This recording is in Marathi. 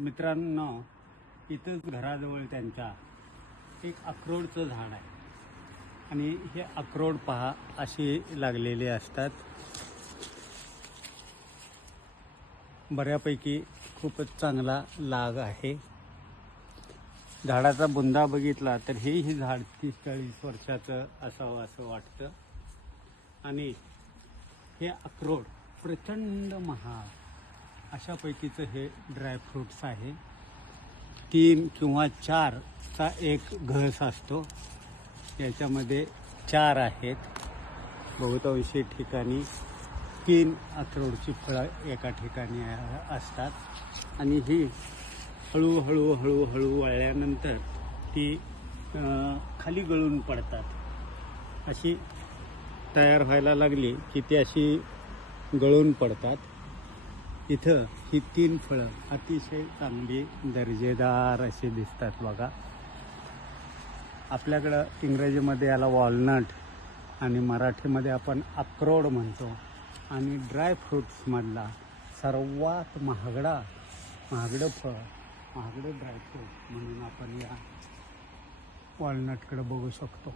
मित्रांनो इथंच घराजवळ त्यांच्या एक अक्रोडचं झाड आहे. आणि हे अक्रोड पहा असे लागलेले असतात. बऱ्यापैकी खूपच चांगला लाग आहे. झाडाचा बुंदा बघितला तर हेही झाड तीस चाळीस वर्षाचं असावं असं वाटतं. आणि हे अक्रोड प्रचंड महाग अशा पैकीचं हे ड्रायफ्रूट्स आहे. तीन किंवा चारचा एक घस असतो. याच्यामध्ये चार आहेत. बहुतांशी ठिकाणी तीन अक्रोडची फळं एका ठिकाणी असतात. आणि ही हळूहळू हळूहळू वाळल्यानंतर ती खाली गळून पडतात. अशी तयार व्हायला लागली की ती अशी गळून पडतात. इथं ही तीन फळं अतिशय चांगली दर्जेदार अशी दिसतात बघा. आपल्याकडं इंग्रजीमध्ये याला वॉलनट आणि मराठीमध्ये आपण अक्रोड म्हणतो. आणि ड्रायफ्रूट्समधला सर्वात महागडा महागडं फळ महागडं ड्रायफ्रूट म्हणून आपण या वॉलनटकडे बघू शकतो.